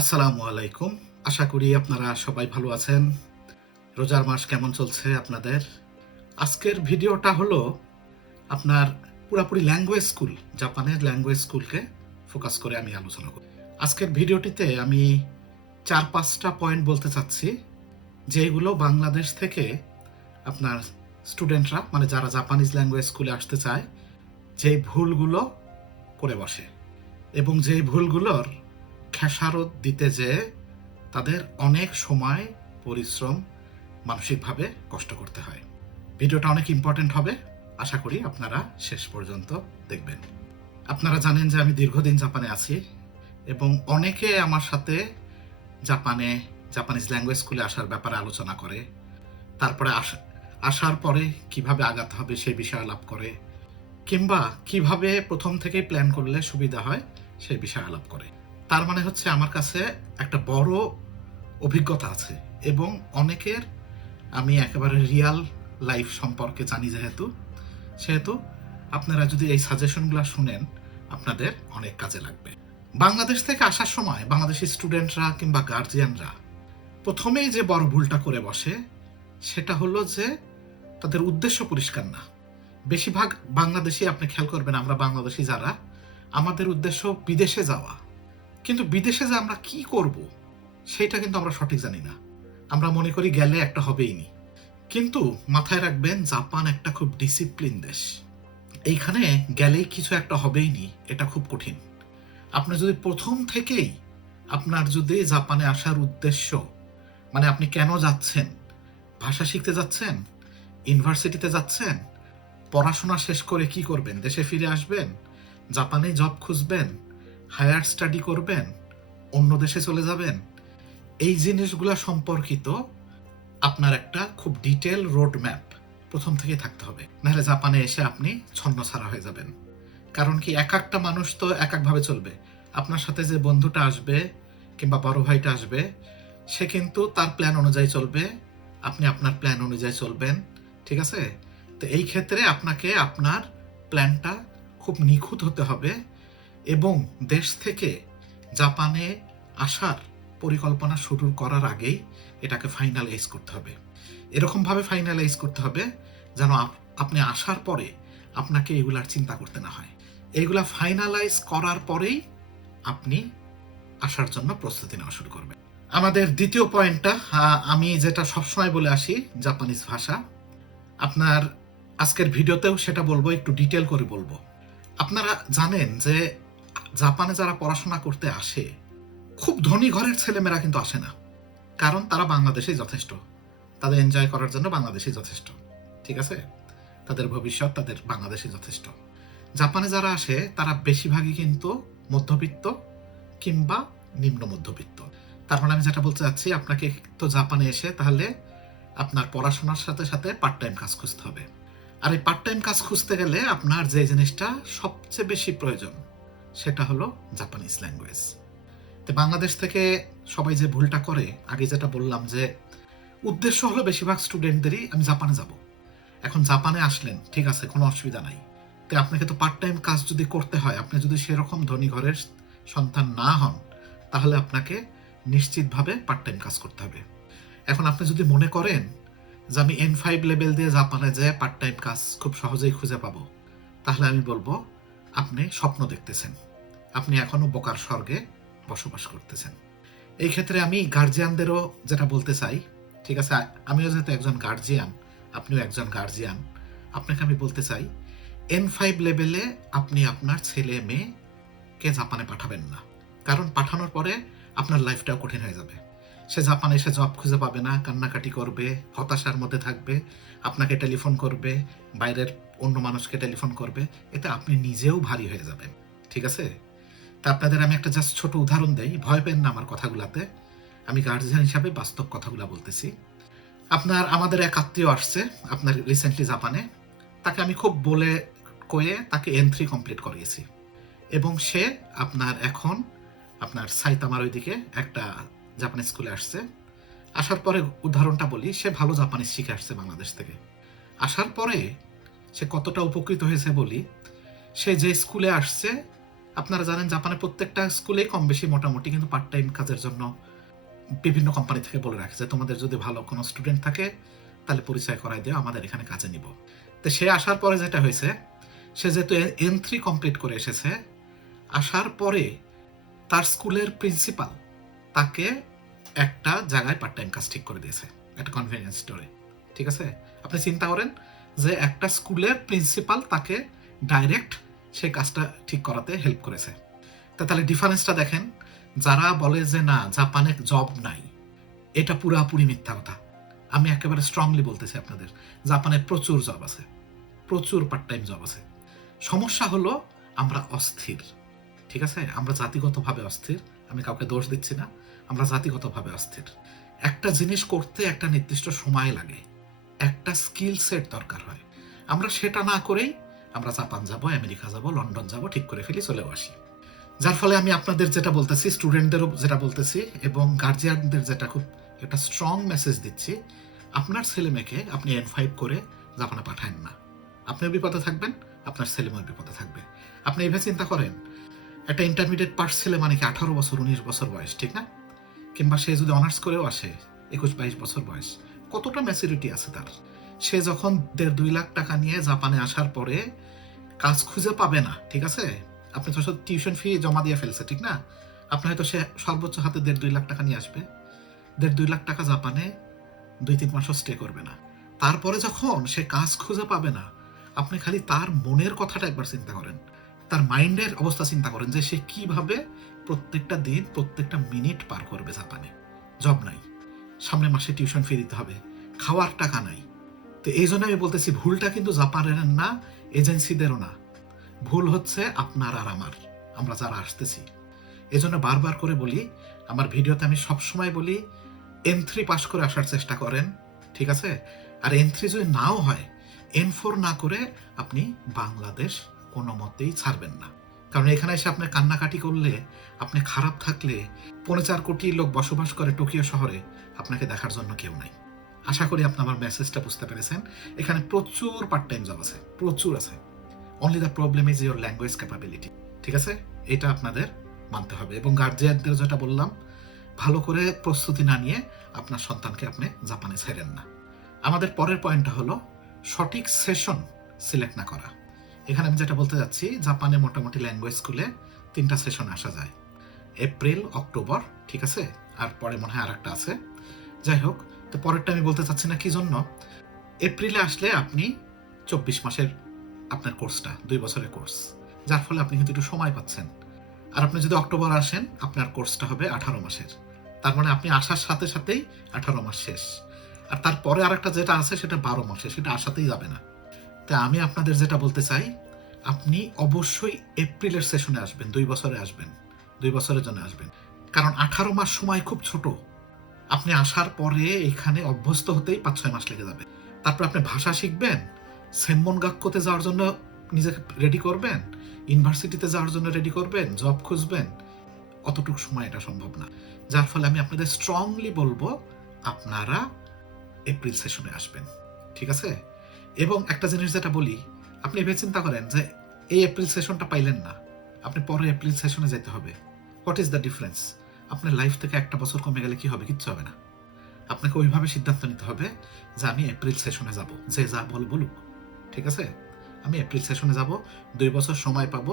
আসসালামু আলাইকুম। আশা করি আপনারা সবাই ভালো আছেন। রোজার মাস কেমন চলছে আপনাদের? আজকের ভিডিওটা হলো আপনার পুরাপুরি ল্যাঙ্গুয়েজ স্কুল, জাপানের ল্যাঙ্গুয়েজ স্কুলকে ফোকাস করে আমি আলোচনা করব। আজকের ভিডিওটিতে আমি ৪-৫টা পয়েন্ট বলতে চাচ্ছি, যেগুলো বাংলাদেশ থেকে আপনার স্টুডেন্টরা মানে যারা জাপানিজ ল্যাঙ্গুয়েজ স্কুলে আসতে চায়, যে ভুলগুলো করে বসে এবং যেই ভুলগুলোর খেসারত দিতে যেয়ে তাদের অনেক সময়, পরিশ্রম, মানসিকভাবে কষ্ট করতে হয়। ভিডিওটা অনেক ইম্পর্টেন্ট হবে। আশা করি আপনারা শেষ পর্যন্ত দেখবেন। আপনারা জানেন যে আমি দীর্ঘদিন জাপানে আছি এবং অনেকে আমার সাথে জাপানিজ ল্যাঙ্গুয়েজ স্কুলে আসার ব্যাপারে আলোচনা করে। তারপরে আসার পরে কিভাবে আগাতে হবে সেই বিষয়ে আলাপ করে, কিংবা কিভাবে প্রথম থেকেই প্ল্যান করলে সুবিধা হয় সেই বিষয়ে আলাপ করে। তার মানে হচ্ছে আমার কাছে একটা বড় অভিজ্ঞতা আছে এবং অনেকের আমি একেবারে রিয়াল লাইফ সম্পর্কে জানি, সেহেতু আপনারা যদি এই সাজেশনগুলো শুনেন আপনাদের অনেক কাজে লাগবে। বাংলাদেশ থেকে আসার সময় বাংলাদেশি স্টুডেন্টরা কিংবা গার্জিয়ানরা প্রথমেই যে বড় ভুলটা করে বসে সেটা হলো যে তাদের উদ্দেশ্য পরিষ্কার না। বেশিরভাগ বাংলাদেশি, আপনি খেয়াল করবেন, আমরা বাংলাদেশি যারা, আমাদের উদ্দেশ্য বিদেশে যাওয়া, কিন্তু বিদেশে যে আমরা কি করব সেটা কিন্তু আমরা সঠিক জানি না। আমরা মনে করি গেলে একটা হবেই নি। কিন্তু মাথায় রাখবেন, জাপান একটা খুব ডিসিপ্লিন দেশ। এইখানে গেলেই কিছু একটা হবেই নি, এটা খুব কঠিন। আপনি যদি প্রথম থেকেই আপনার যদি জাপানে আসার উদ্দেশ্য, মানে আপনি কেন যাচ্ছেন, ভাষা শিখতে যাচ্ছেন, ইউনিভার্সিটিতে যাচ্ছেন, পড়াশোনা শেষ করে কি করবেন, দেশে ফিরে আসবেন, জাপানে জব খুঁজবেন, হায়ার স্টাডি করবেন, অন্য দেশে চলে যাবেন, এই জিনিসগুলো সম্পর্কিত আপনার একটা খুব ডিটেল রোড ম্যাপ প্রথম থেকে থাকতে হবে। নাহলে জাপানে এসে আপনি ছন্নছাড়া হয়ে যাবেন। কারণ কি, এক একটা মানুষ তো এক একভাবে চলবে। আপনার সাথে যে বন্ধুটা আসবে কিংবা বড় ভাইটা আসবে, সে কিন্তু তার প্ল্যান অনুযায়ী চলবে, আপনি আপনার প্ল্যান অনুযায়ী চলবেন। ঠিক আছে? তো এই ক্ষেত্রে আপনাকে আপনার প্ল্যানটা খুব নিখুঁত হতে হবে এবং দেশ থেকে জাপানে আসার পরিকল্পনা শুরু করার আগেই এটাকে ফাইনালাইজ করতে হবে। এরকমভাবে ফাইনালাইজ করতে হবে যেন আপনি আসার পরে আপনাকে এগুলার চিন্তা করতে না হয়। এইগুলা ফাইনালাইজ করার পরেই আপনি আসার জন্য প্রস্তুতি নেওয়া শুরু করবেন। আমাদের দ্বিতীয় পয়েন্টটা, আমি যেটা সবসময় বলে আসি, জাপানিজ ভাষা। আপনার আজকের ভিডিওতেও সেটা বলবো, একটু ডিটেল করে বলবো। আপনারা জানেন যে জাপানে যারা পড়াশোনা করতে আসে, খুব ধনী ঘরের ছেলেমেয়েরা কিন্তু আসে না। কারণ তারা বাংলাদেশেই যথেষ্ট, তাদের এনজয় করার জন্য বাংলাদেশেই যথেষ্ট। ঠিক আছে? তাদের ভবিষ্যৎ তাদের বাংলাদেশে যথেষ্ট। জাপানে যারা আসে তারা বেশিরভাগই কিন্তু মধ্যবিত্ত কিংবা নিম্ন মধ্যবিত্ত। তার মানে আমি যেটা বলতে চাচ্ছি, আপনাকে তো জাপানে এসে তাহলে আপনার পড়াশোনার সাথে সাথে পার্ট টাইম কাজ খুঁজতে হবে। আর এই পার্ট টাইম কাজ খুঁজতে গেলে আপনার যে জিনিসটা সবচেয়ে বেশি প্রয়োজন সেটা হলো জাপানিজ ল্যাঙ্গুয়েজ। তো বাংলাদেশ থেকে সবাই যে ভুলটা করে, আগে যেটা বললাম যে উদ্দেশ্য হলো বেশিরভাগ স্টুডেন্টদেরই আমি জাপানে যাব। এখন জাপানে আসলেন, ঠিক আছে, কোনো অসুবিধা নাই। তো আপনাকে তো পার্ট টাইম কাজ যদি করতে হয়, আপনি যদি সেরকম ধনী ঘরের সন্তান না হন, তাহলে আপনাকে নিশ্চিতভাবে পার্ট টাইম কাজ করতে হবে। এখন আপনি যদি মনে করেন যে আমি N5 লেভেল দিয়ে জাপানে যেয়ে পার্ট টাইম কাজ খুব সহজেই খুঁজে পাবো, তাহলে আমি বলবো আপনি স্বপ্ন দেখতেছেন, আপনি এখনো বোকার স্বর্গে বসবাস করতেছেন। এই ক্ষেত্রে আমি গার্জিয়ানদেরও যেটা বলতে চাই, ঠিক আছে, আমিও যেহেতু একজন গার্জিয়ান, আপনিও একজন গার্জিয়ান, আপনাকে আমি বলতে চাই, N5 লেভেলে আপনি আপনার ছেলে মেয়েকে জাপানে পাঠাবেন না। কারণ পাঠানোর পরে আপনার লাইফটাও কঠিন হয়ে যাবে। সে জাপানে এসে জব খুঁজে পাবে না, কান্নাকাটি করবে, হতাশার মধ্যে থাকবে, আপনাকে টেলিফোন করবে, বাইরের অন্য মানুষকে টেলিফোন করবে, এতে আপনি নিজেও ভারী হয়ে যাবেন। ঠিক আছে? তা আপনাদের আমি একটা জাস্ট ছোট উদাহরণ দেই, ভয় পেন না আমার কথাগুলাতে, আমি গার্জিয়ান হিসাবে বাস্তব কথাগুলা বলতেছি। আমাদের এক আত্মীয় আসছে আপনার রিসেন্টলি জাপানে, তাকে আমি খুব বলে কয়ে তাকে N3 কমপ্লিট করিয়েছি এবং সে এখন সাইতামার ওইদিকে একটা জাপানিজ স্কুলে আসছে। আসার পরে উদাহরণটা বলি, সে ভালো জাপানিজ শিখে আসছে বাংলাদেশ থেকে। আসার পরে সে কতটা উপকৃত হয়েছে বলি, সে যে স্কুলে আসছে আপনারা জানেন জাপানের প্রত্যেকটা স্কুলে কম বেশি মোটামুটি কিন্তু পার্ট টাইম কাজের জন্য বিভিন্ন কোম্পানি থেকে বলে রাখে যে তোমাদের যদি ভালো কোনো স্টুডেন্ট থাকে তাহলে পরিচয় করাই দিও, আমাদের এখানে কাজে নিব। তো সে আসার পরে যেটা হয়েছে, সে যেহেতু N3 কমপ্লিট করে এসেছে, আসার পরে তার স্কুলের প্রিন্সিপাল তাকে একটা জায়গায় পার্ট টাইম কাজ ঠিক করে দিয়েছে, একটা কনভেনিয়েন্স স্টোরে। ঠিক আছে, আপনি চিন্তা করেন যে একটা স্কুলের প্রিন্সিপাল তাকে ডাইরেক্ট সেই কাজটা ঠিক করাতে হেল্প করেছে। তাহলে ডিফারেন্সটা দেখেন। যারা বলে যে না জাপানে জব নাই, এটা পুরাপুরি মিথ্যা কথা। আমি একেবারে স্ট্রংলি বলতেছি আপনাদের, জাপানে প্রচুর জব আছে, প্রচুর পার্ট টাইম জব আছে। সমস্যা হলো আমরা অস্থির। ঠিক আছে, আমরা জাতিগতভাবে অস্থির। আমি কাউকে দোষ দিচ্ছি না, আমরা জাতিগতভাবে অস্থির। একটা জিনিস করতে একটা নির্দিষ্ট সময় লাগে, একটা স্কিল সেট দরকার হয়। আমরা সেটা না করেই আমরা জাপান যাব, আমেরিকা যাব, লন্ডন যাব, ঠিক করে ফেলি, চলেও আসি। যার ফলে আমি আপনাদের যেটা বলতেছি, স্টুডেন্টদেরও যেটা বলতেছি এবং গার্জিয়ানদের যেটা খুব একটা স্ট্রং মেসেজ দিচ্ছি, আপনার ছেলে মেয়েকে আপনি N5 করে জাপানে পাঠান না। আপনিও বিপদে থাকবেন, আপনার ছেলে মেয়েও বিপদে থাকবে। আপনি এভাবে চিন্তা করেন, একটা ইন্টারমিডিয়েট পাস ছেলে মানে কি 18 বছর 19 বছর বয়স, ঠিক না? কিংবা সে যদি অনার্স করেও আসে 21-22 বছর বয়স, কতটা ম্যাচুরিটি আছে তার? সে যখন 1.5-2 লাখ টাকা নিয়ে জাপানে আসার পরে কাজ খুঁজে পাবে না, ঠিক আছে, আপনি তো টিউশন ফি জমা দিয়ে ফেলছে, ঠিক না? আপনি হয়তো সে সর্বোচ্চ হাতে 1.5-2 লাখ টাকা নিয়ে আসবে, 1.5-2 লাখ টাকা জাপানে 2-3 মাসও স্টে করবে না। তারপরে যখন সে কাজ খুঁজে পাবে না, আপনি খালি তার মনের কথাটা একবার চিন্তা করেন, তার মাইন্ডের অবস্থা চিন্তা করেন যে সে কিভাবে প্রত্যেকটা দিন প্রত্যেকটা মিনিট পার করবে জাপানে। জব নাই, সামনের মাসে টিউশন ফি দিতে হবে, খাওয়ার টাকা নাই। তো এই জন্য আমি বলতেছি ভুলটা কিন্তু জাপানের না, এজেন্সিদেরও না, ভুল হচ্ছে আপনার আর আমার, আমরা যারা আসতেছি। এই জন্য বারবার করে বলি, আমার ভিডিওতে আমি সবসময় বলি N3 পাস করে আসার চেষ্টা করেন, ঠিক আছে? আর N3 যদি নাও হয়, N4 না করে আপনি বাংলাদেশ কোনো মতেই ছাড়বেন না। কারণ এখানে এসে আপনি কান্নাকাটি করলে, আপনি খারাপ থাকলে, 4.5 কোটি লোক বসবাস করে টোকিও শহরে, আপনাকে দেখার জন্য কেউ নাই। আশা করি আপনি আমার মেসেজটা বুঝতে পেরেছেন। এখানে প্রচুর পার্ট টাইম জব আছে, প্রচুর আছে। Only the problem is your language capability. ঠিক আছে, এটা আপনাদের মানতে হবে। এবং গার্জিয়ানদের যেটা বললাম, ভালো করে প্রস্তুতি না নিয়ে আপনার সন্তানকে আপনি জাপানে ছেড়েন না। আমাদের পরের পয়েন্টটা হলো সঠিক সেশন সিলেক্ট না করা। এখানে আমি যেটা বলতে যাচ্ছি, জাপানে মোটামুটি ল্যাঙ্গুয়েজ স্কুলে 3টা সেশনে আসা যায়, এপ্রিল, অক্টোবর, ঠিক আছে, আর পরে মনে হয় আর একটা আছে। যাই হোক, তো পরেরটা আমি বলতে চাচ্ছি না কি জন্য। এপ্রিলে আসলে আপনি 24 মাসের আপনার কোর্সটা 2 বছরের কোর্স, যার ফলে আপনি কিন্তু একটু সময় পাচ্ছেন। আর আপনি যদি অক্টোবর আসেন, আপনার কোর্সটা হবে 18 মাসের। তার মানে আপনি আসার সাথে সাথেই 18 মাস শেষ। আর তারপরে আরেকটা যেটা আছে সেটা 12 মাসে, সেটা আসাতেই যাবে না। তাই আমি আপনাদের যেটা বলতে চাই, আপনি অবশ্যই এপ্রিলের সেশনে আসবেন, 2 বছরে আসবেন, 2 বছরের জন্য আসবেন। কারণ 18 মাস সময় খুব ছোট। আপনি আসার পরে এখানে অভ্যস্ত হতেই 5-6 মাস লেগে যাবে। তারপর আপনি ভাষা শিখবেন, সেনমনগাক্কোতে যাওয়ার জন্য নিজেকে রেডি করবেন, ইউনিভার্সিটিতে যাওয়ার জন্য রেডি করবেন, জব খুঁজবেন, অতটুকু সময় এটা সম্ভব না। যার ফলে আমি আপনাদের স্ট্রংলি বলবো আপনারা এপ্রিল সেশনে আসবেন, ঠিক আছে? এবং একটা জিনিস যেটা বলি, আপনি এভাবে চিন্তা করেন যে এই এপ্রিল সেশনটা পাইলেন না, আপনি পরে এপ্রিল সেশনে যেতে হবে। What is the difference? আপনার লাইফ থেকে একটা বছর কমে গেলে কি হবে? কিচ্ছু হবে না। আপনাকে ওইভাবে সিদ্ধান্ত নিতে হবে যে আমি এপ্রিল সেশনে যাব, যে যা বলুক, ঠিক আছে, আমি এপ্রিল সেশনে যাব, 2 বছর সময় পাবো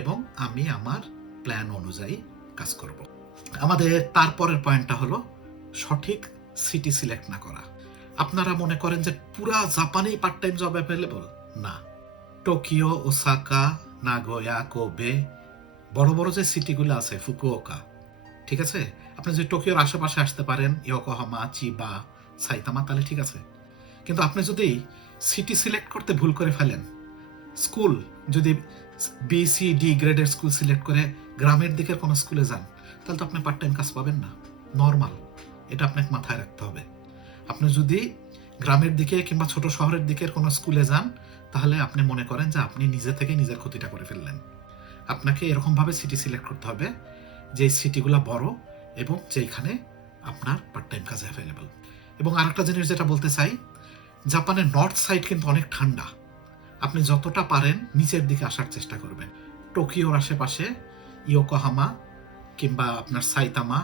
এবং আমি আমার প্ল্যান অনুযায়ী কাজ করব। আমাদের তারপরের পয়েন্টটা হলো সঠিক সিটি সিলেক্ট না করা। আপনারা মনে করেন যে পুরা জাপানেই পার্ট টাইম জব অ্যাভেলেবল? না, টোকিও, ওসাকা, নাগোয়া, কোবে, বড় বড় যে সিটিগুলো আছে, ফুকুওকা, ঠিক আছে, আপনি যদি টোকিওর আশেপাশে আসতে পারেন, ইয়োকোহামা, চিবা, সাইতামা, তাহলে ঠিক আছে। কিন্তু আপনি যদি সিটি সিলেক্ট করতে ভুল করে ফেলেন, স্কুল যদি BCD গ্রেডের স্কুল সিলেক্ট করে গ্রামের দিকের কোনো স্কুলে যান, তাহলে তো আপনি পার্ট টাইম কাজ পাবেন না, নর্মাল। এটা আপনাকে মাথায় রাখতে হবে। আপনি যদি গ্রামের দিকে কিংবা ছোট শহরের দিকের কোনো স্কুলে যান, তাহলে আপনি মনে করেন যে আপনি নিজে থেকে নিজের ক্ষতিটা করে ফেললেন। আপনাকে এরকমভাবে সিটি সিলেক্ট করতে হবে যে সিটিগুলো বড় এবং যেখানে আপনার পার্ট টাইম কাজ অ্যাভেলেবল। এবং আরেকটা জিনিস যেটা বলতে চাই, জাপানের নর্থ সাইড কিন্তু অনেক ঠান্ডা। আপনি যতটা পারেন নিচের দিকে আসার চেষ্টা করবেন। টোকিওর আশেপাশে ইয়োকোহামা কিংবা আপনার সাইতামা,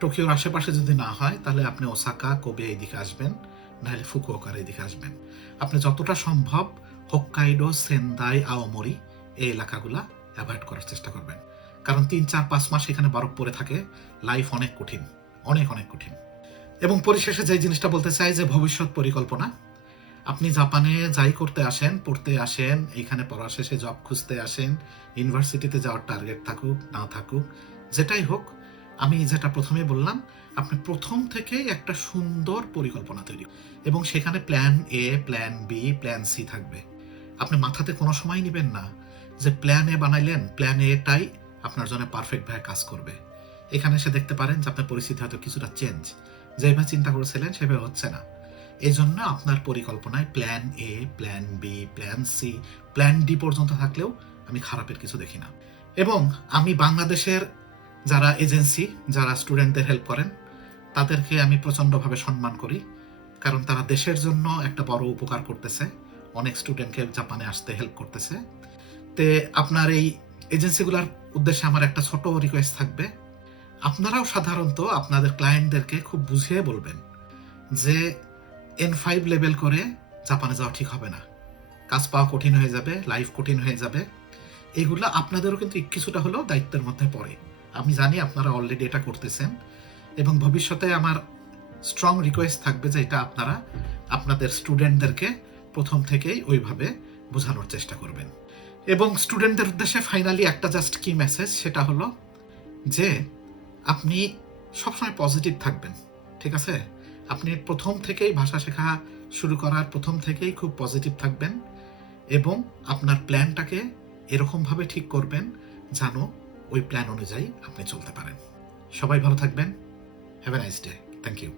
টোকিওর আশেপাশে যদি না হয় তাহলে আপনি ওসাকা, কোবে এইদিকে আসবেন, নাহলে ফুকুওকার এইদিকে আসবেন। আপনি যতটা সম্ভব হোক্কাইডো, সেন্দাই, আওমরি এই এলাকাগুলা অ্যাভয়েড করার চেষ্টা করবেন, কারণ 3, 4, 5 মাস এখানে বরফ পড়ে থাকে। লাইফ অনেক কঠিন, অনেক অনেক কঠিন। এবং পরিশেষে যে জিনিসটা বলতে চাই যে ভবিষ্যৎ পরিকল্পনা, আপনি জাপানে যাই করতে আসেন, পড়তে আসেন, এখানে পড়া শেষে জব খুঁজতে আসেন, ইউনিভার্সিটিতে যাওয়ার টার্গেট থাকুক না থাকুক, যেটাই হোক, আমি যেটা প্রথমে বললাম, আপনি প্রথম থেকেই একটা সুন্দর পরিকল্পনা তৈরি, এবং সেখানে plan A, plan B, plan C থাকবে। আপনি মাথাতে কোনো সময় নেবেন না যে প্ল্যান এ বানাইলেন, প্ল্যান এটাই আপনার জন্য পারফেক্ট ভাবে কাজ করবে। এখানে এসে দেখতে পারেন যে আপনার পরিস্থিতি হয়তো কিছুটা চেঞ্জ, যেভাবে চিন্তা করেছিলেন সেভাবে হচ্ছে না। এই জন্য আপনার পরিকল্পনায় plan A, plan B, plan C, plan D পর্যন্ত থাকলেও আমি খারাপের কিছু দেখি না। এবং আমি বাংলাদেশের যারা এজেন্সি, যারা স্টুডেন্টদের হেল্প করেন, তাদেরকে আমি প্রচণ্ডভাবে সম্মান করি, কারণ তারা দেশের জন্য একটা বড় উপকার করতেছে, অনেক স্টুডেন্টকে জাপানে আসতে হেল্প করতেছে। তে আপনার এই এজেন্সিগুলোর উদ্দেশ্যে আমার একটা ছোট রিকোয়েস্ট থাকবে, আপনারাও সাধারণত আপনাদের ক্লায়েন্টদেরকে খুব বুঝিয়ে বলবেন যে N5 লেভেল করে জাপানে যাওয়া ঠিক হবে না, কাজ পাওয়া কঠিন হয়ে যাবে, লাইফ কঠিন হয়ে যাবে। এগুলো আপনাদেরও কিন্তু কিছুটা হলেও দায়িত্বের মধ্যে পড়ে। আমি জানি আপনারা অলরেডি এটা করতেছেন, এবং ভবিষ্যতে আমার স্ট্রং রিকোয়েস্ট থাকবে যে এটা আপনারা আপনাদের স্টুডেন্টদেরকে প্রথম থেকেই ওইভাবে বোঝানোর চেষ্টা করবেন। এবং স্টুডেন্টদের উদ্দেশ্যে ফাইনালি একটা জাস্ট কি মেসেজ, সেটা হলো যে আপনি সবসময় পজিটিভ থাকবেন, ঠিক আছে? আপনি প্রথম থেকেই ভাষা শেখা শুরু করার প্রথম থেকেই খুব পজিটিভ থাকবেন, এবং আপনার প্ল্যানটাকে এরকমভাবে ঠিক করবেন যেন ওই প্ল্যান অনুযায়ী আপনি চলতে পারেন। সবাই ভালো থাকবেন। Have a nice day. Thank you.